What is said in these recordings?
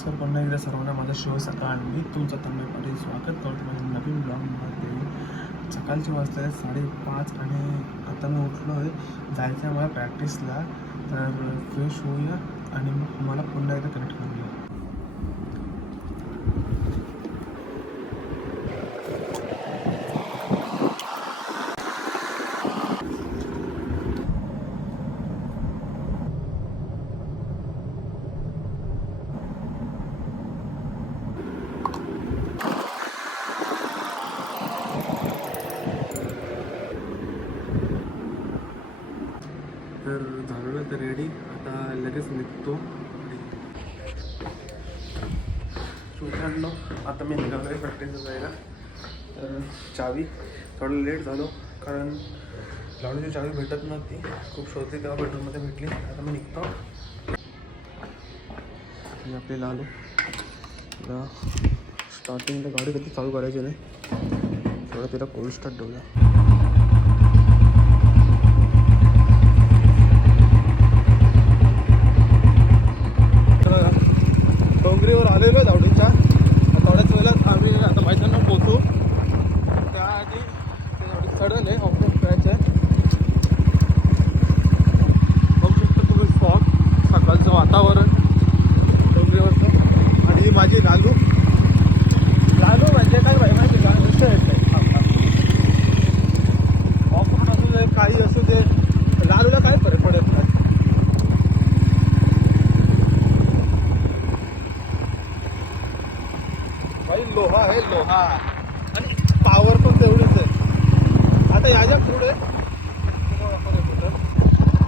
नमस्कार पुन्हा एकदा सर्वांना माझा शो सकाळ मी तुमचं तन्मय पाटील. स्वागत करतो माझ्या नवीन ब्लॉगमध्ये. सकाळची वाजता आहे साडेपाच आणि आता मी उठलो आहे जायचं आहे मला प्रॅक्टिसला तर फ्रेश होऊया आणि मग तुम्हाला पुन्हा एकदा कनेक्ट करूया तर झालो तर रेडी आता लगेच निघतो मित्रांनो आता मी जायला तर चावी थोडं लेट झालो कारण लावणीची चावी भेटत नव्हती. खूप शोधली तेव्हा पेट्रोलमध्ये भेटली. आता मी निघतो. आणि आपली आलो. स्टार्टिंगला गाडी कधी चालू करायची नाही. थोडं तिला कोल्ड स्टार्ट ठेवला डोंगरीवर आलेलो लावणी थोड्याच वेळात आम्ही आता मैदानावर पोहोचू त्याआधी ते धावडी चढण आहे ऑफरोड ट्रॅच आहे बघू शकता तुम्ही फॉग सकाळचं वातावरण डोंगरीवरचं आणि ही माझी लालू लालू म्हणजे काय बाई माहिती का नुसतं येत नाही ऑफरोड असू दे काही असू दे लालूला काय फरक पडत नाही भाई लोहा आहे लोहा आणि पॉवर पण तेवढीच आहे आता याच्यापुढे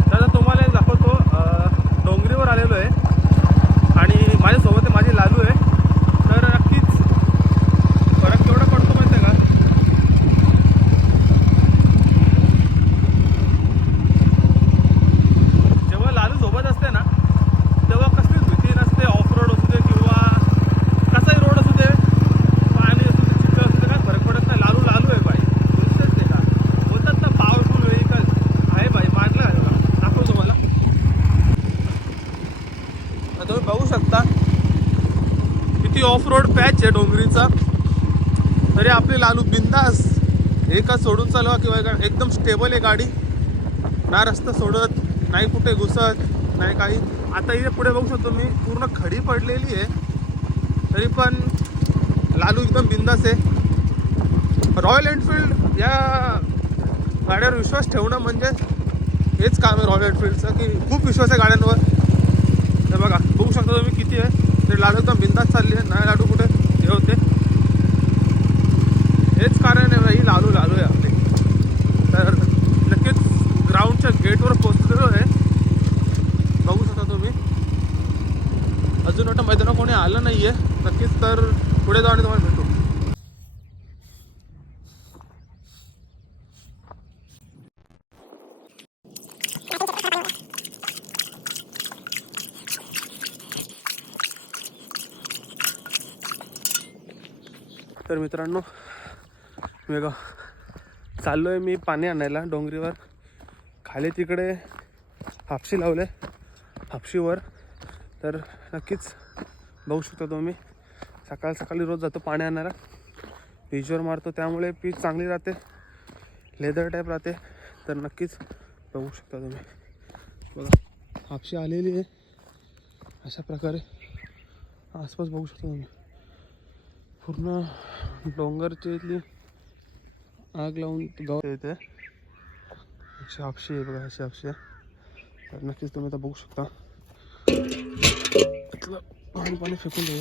दादा तुम्हाला एक दाखवतो अं, डोंगरीवर आलेलो आहे आणि माझ्यासोबत आहे माझी लालू आहे तर नक्कीच फरक केवढा पडतो माहिती आहे का जेव्हा लालू सोबत असते ना तेव्हा कसलीच भीती नसते ऑफ रोड असू दे किंवा कसाही रोड असू दे पाणी असू दे चिखल असू दे काय फरक पडत नाही लालू लालू आहे बाई नुसतेच ते का बोलतात ना पॉवरफुल व्हेकल आहे बाई मारलं आहे बघा. दाखवतो तुम्हाला आता तुम्ही बघू शकता किती ऑफ रोड पॅच आहे डोंगरीचा. तरी आपली लालू बिंदास एका सोडून चालवा किंवा एकदम स्टेबल आहे गाडी. ना रस्ता सोडत नाही कुठे घुसत नाही काही. आता इथे पुढे बघू शकतो मी पूर्ण खडी पडलेली आहे. तरी पण लालू एकदम बिंदास आहे. रॉयल एनफिल्ड या गाड्यावर विश्वास ठेवणं म्हणजे हेच काम आहे रॉयल एनफिल्डचं की खूप विश्वास आहे गाड्यांवर. तर बघा बघू शकता तुम्ही किती आहे. तरी लाडू तर बिंदास चालली आहे. नाही लाडू कुठे? हे होते. हेच कारण आहे भाई लालू लालू आहे आपले. तर नक्कीच ग्राउंडच्या गेटवर पोचलेलो आहे. बघू शकता तुम्ही. अजून वाटतं मैदानावर कोणी आलं नाही आहे नक्कीच तर पुढे जाऊन तुम्हाला भेटू. तर मित्रांनो मी बघा चाललो आहे मी पाणी आणायला डोंगरीवर. खाली तिकडे हापशी लावले हापशीवर. तर नक्कीच बघू शकता तुम्ही सकाळ सकाळी रोज जातो पाणी आणायला. पीचवर मारतो त्यामुळे पीच चांगली राहते लेदर टाईप राहते. तर नक्कीच बघू शकता तुम्ही. बघा हापशी आलेली आहे. अशा प्रकारे आसपास बघू शकता तुम्ही. पूर्ण डोंगरची इथली आग लावून गाव येते अशी हापशी आहे बघा अशी हापशी तर नक्कीच तुम्ही आता बघू शकता. इथलं पाणी पाणी फेकून देऊ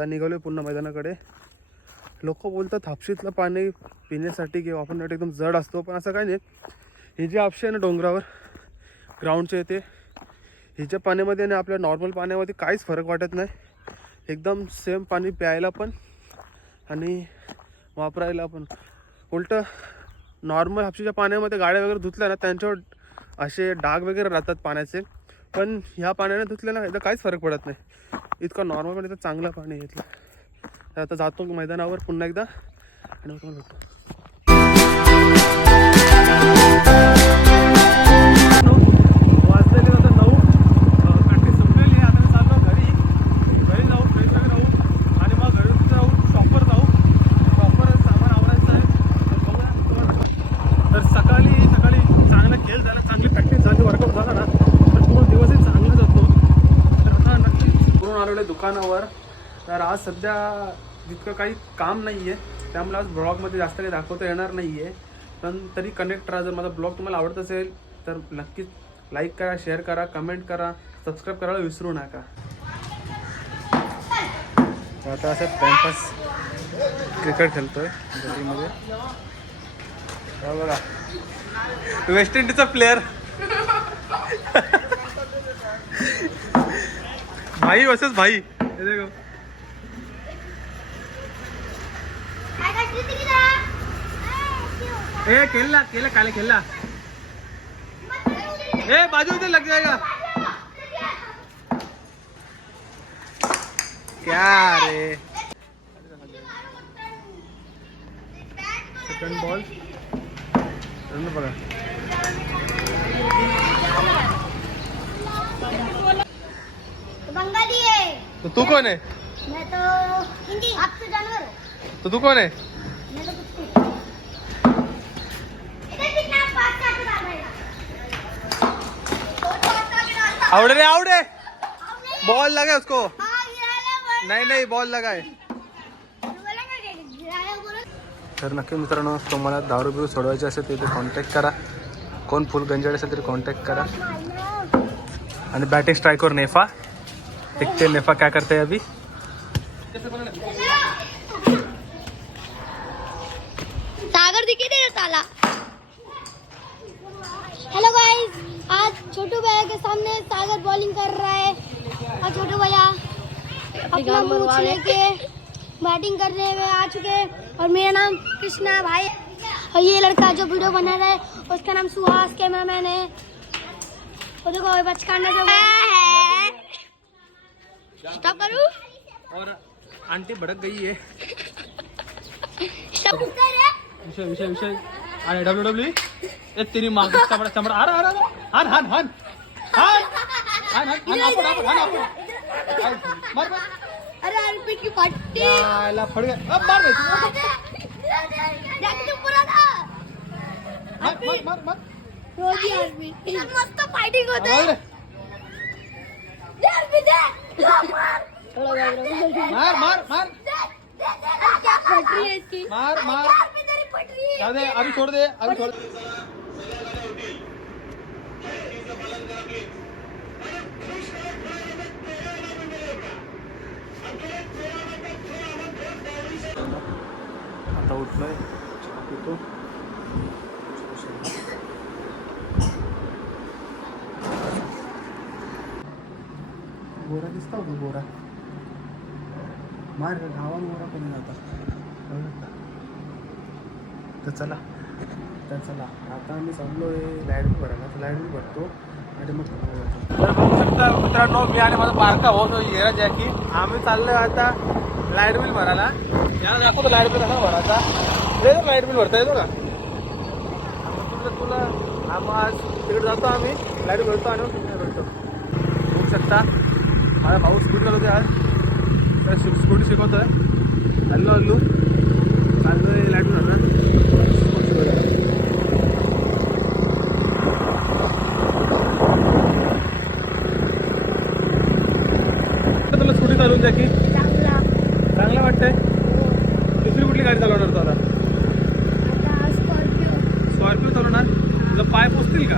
आता निघालो आहे पूर्ण मैदानाकडे. लोक बोलतात हापशीतलं पाणी पिण्यासाठी किंवा वापरण्यासाठी एकदम जड असतो पण असं काही नाही. ही जी हापशी आहे ना डोंगरावर ग्राउंडच्या येते हिच्या पाण्यामध्ये आणि आपल्या नॉर्मल पाण्यामध्ये काहीच फरक वाटत नाही. एकदम सेम पाणी प्यायला पण आणि वापरायला पण. उलट नॉर्मल हापशीच्या पाण्यामध्ये गाड्या वगैरे धुतल्या ना त्यांच्यावर असे डाग वगैरे राहतात पाण्याचे. पण ह्या पाण्याने धुतल्या ना एकदा काहीच फरक पडत नाही. इतका नॉर्मल पण इथं चांगलं पाणी आहे तर आता जातो मैदानावर पुन्हा एकदा. आणि तुम्हाला भेटतो. तर आज सध्या जितकं काही काम नाही आहे त्यामुळे आज ब्लॉगमध्ये जास्त काही दाखवता येणार नाही आहे पण तरी कनेक्ट राहा जर माझा ब्लॉग तुम्हाला आवडत असेल तर नक्कीच लाईक करा शेअर करा कमेंट करा सबस्क्राईब करायला विसरू नका. आता असं टाइमपास क्रिकेट खेळतोय गलीमध्ये बघा. वेस्ट इंडिजचा प्लेअर भाई वर्सेस भाई. हे देखो. ए खेलना खेला काले खेलना ए बाजू इधर लग जाएगा. क्या रे? सेकंड बॉल रन है। तो तू कौन है? मैं तो हिंदी। आपसे जानवर तो तू कौन है? आवड़े रे आवड़े. बॉल लगा उसको. हाँ नहीं नहीं बॉल लगा है. बोला ना कि गिराया बोलो तर नक्की मित्रांनो तुम्हाला दारू बिरू सोडवायची असेल तर कॉन्टॅक्ट करा. कोण फुल गंजाड असेल तरी कॉन्टॅक्ट करा. आणि बॅटिंग स्ट्राईकवर नेफा. देखते नेफा क्या करते हैं अभी. सागर दिखे दे साला. हेलो गाइस आज छोटू भैया के सामने सागर बॉलिंग कर रहा है। और छोटू भैया अपना मूछ लेके बैटिंग करने में आ चुके हैं। और मेरा नाम कृष्णा भाई और ये लड़का जो वीडियो बना रहा है उसका नाम सुहास कैमरामैन है। और देखो बचकाना जो स्टॉप करूँ। और आंटी भड़क गई है। स्टॉप कर विषय विषय विषय। अरे डब्ल्यू डब्ल्यू ए तेरी माँ का चमड़ा चमड़ा। आ रहा आ रहा हान हान हान। हान हान हान आपण आपण हान आपण मार मार। अरे आरपी की पट्टी। याला फड गया। अब मार बे जाके पुरा था मार मार मार मार। रोजी आरपी। मस्त फाइटिंग होते मार दे आरपी दे। मार। मार मार मार। क्या पटरी है इसकी? मार मार। जाऊ दे अभी छोड़ दे अभी छोड़ दे. आता उठलोय. चहा पितो. गोरा दिसतो का गोरा. मार गावा गोरा पण का? तर चला. तर चला. आता आम्ही चाललो आहे लाइट बिल भरायला. तर लाइट बिल भरतो आणि मग तर बघू शकता मित्रांनो मी आणि माझा बारका हो आहे की आम्ही चाललोय आता लाइट बिल भरायला. याला दाखवतो लाइट बिल कसा भरायचा. दे लाइट बिल भरता? येतो का? तुला तुला आम्ही आज तिकडे जातो आम्ही. लाइट भरतो आणि भरतो बघू शकता. माझा भाऊ स्कूटी चालवते आज. तर स्कूटी शिकवतोय. हल्लो हल्लू चाललोय लाइट बिल भरायला स्कूटी शिकवतोय द्या की चांगला. वाटतंय? दुसरी कुठली गाडी चालवणार तू आता? स्कॉर्पिओ चालवणार? तुझा पाय पोचतील का?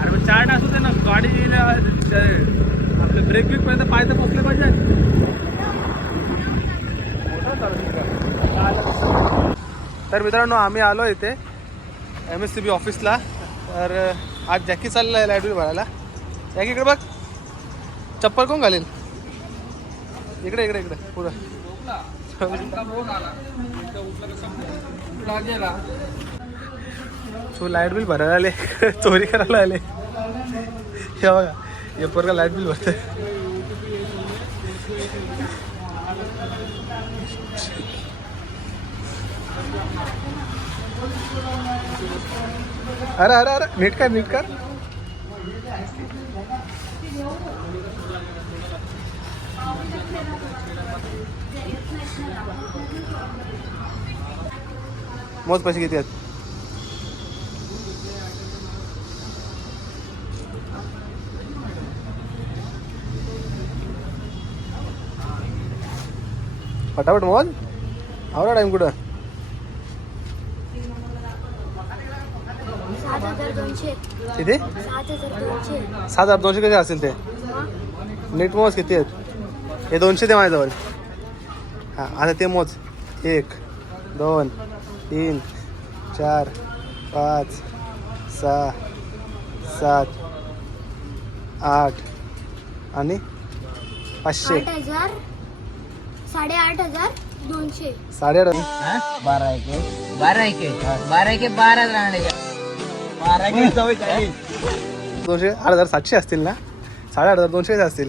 अरे मग चार असू दे ना गाडी आपले ब्रेक ब्रेक पर्यंत पाय तर पोचले पाहिजे. तर मित्रांनो आम्ही आलो इथे एम एस सी बी ऑफिसला तर आज जॅकी चाललं आहे लाइट बिल भरायला. जॅकी इकडे बघ. चप्पल कोण घालेल? इकडे इकडे इकडे. पुढं. तो लाइट बिल भरायला आले. चोरी करायला आले. हे बघा. हे पोरगा लाइट बिल भरतंय. अरे अरे अरे नीट कर नीट कर. मोज पैसे किती आहेत? फटाफट मोज. आवडा टाइम कुठं सात हजार दोनशे किती? सात हजार दोनशे कसे असतील ते? हा? नीट मोज किती आहेत? हे दोनशे दे माझ्याजवळ. हां आता ते मोज. एक दोन तीन चार पाच सहा सात आठ आणि पाचशे आठ हजार साडेआठ हजार दोनशे. साडेआठ बारा एके बारा एके बारा एके बारा राहणे बारा एके चव्वेचाळीस दोनशे आठ हजार सातशे असतील ना? साडेआठ हजार दोनशे असतील.